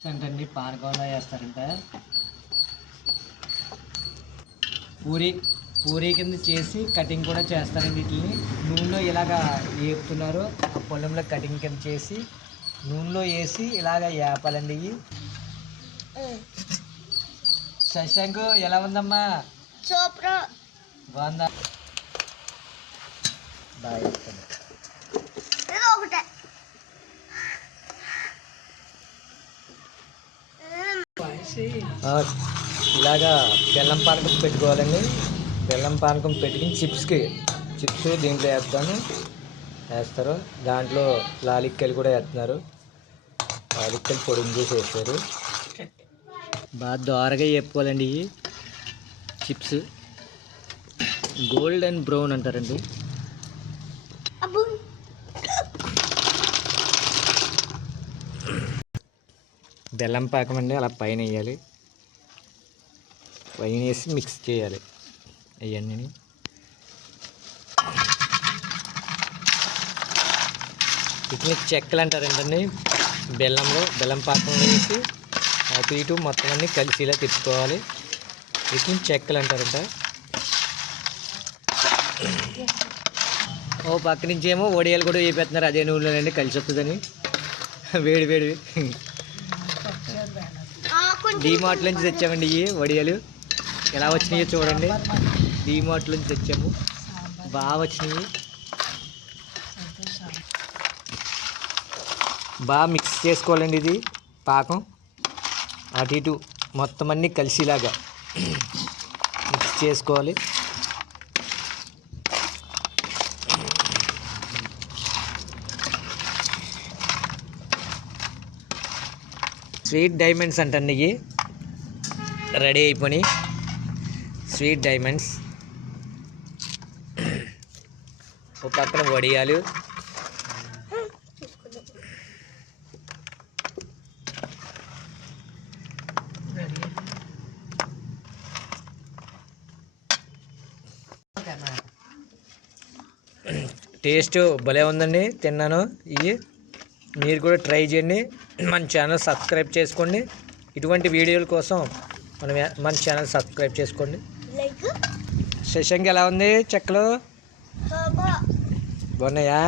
ఏంటండి పానకంలో వేస్తారంట పూరి పూరి కింద చేసి కటింగ్ కూడా చేస్తారండి వీటిని. నూనెలో ఇలాగా వేపుతున్నారు ఆ పొలంలో కటింగ్ కింద చేసి నూనెలో వేసి ఇలాగ వేపాలండి ఇవి. శశాంక్ ఎలా ఉందమ్మా? సూపర్. బాగుందా? బాగా ఆ, ఇలాగా బెల్లం పానకం పెట్టుకోవాలండి. బెల్లం పానకం పెట్టుకుని చిప్స్కి చిప్స్ దీంట్లో వేస్తాను. వేస్తారు. దాంట్లో లాలిక్కలు కూడా వేస్తున్నారు. లాలిక్కలు పొడిని చేసి వేస్తారు. బాగా దోరగా వేపుకోవాలండి ఇవి. చిప్స్. గోల్డ్ అండ్ బ్రౌన్ అంటారండి. బెల్లం పాకం అండి అలా పైన వేయాలి. పైన వేసి మిక్స్ చేయాలి అవన్నీ వీటిని చెక్కలు అంటారంటండి బెల్లంలో బెల్లం పాకంలో వేసి అటు ఇటు మొత్తం అన్నీ కలిసి ఇలా తిప్పుకోవాలి. వీటిని చెక్కలు అంటారంట. ఓ పక్క నుంచి ఏమో వడియాలు కూడా వేపేస్తున్నారు అదే నూనెలోనండి కలిసి వస్తుందని. వేడి వేడి. డీమార్ట్ నుంచి తెచ్చామండి ఇవి వడియాలు. ఎలా వచ్చినాయో చూడండి. డీమార్ట్ నుంచి తెచ్చాము. బాగా వచ్చినాయి. బాగా మిక్స్ చేసుకోవాలండి ఇది పాకం. అటు ఇటు మొత్తం అన్నీ కలిసిలాగా మిక్స్ చేసుకోవాలి. స్వీట్ డైమండ్స్ అంటండి ఇవి రెడీ అయిపోయి స్వీట్ డైమండ్స్. ఒక పక్కన వడియాలు. టేస్ట్ భలే ఉందండి తిన్నాను. ఇవి మీరు కూడా ట్రై చేయండి. మన ఛానల్ సబ్స్క్రైబ్ చేసుకోండి. ఇటువంటి వీడియోల కోసం మన మన ఛానల్ సబ్స్క్రైబ్ చేసుకోండి. శశాంక్ ఎలా ఉంది? చెక్కలు? బాగున్నాయా.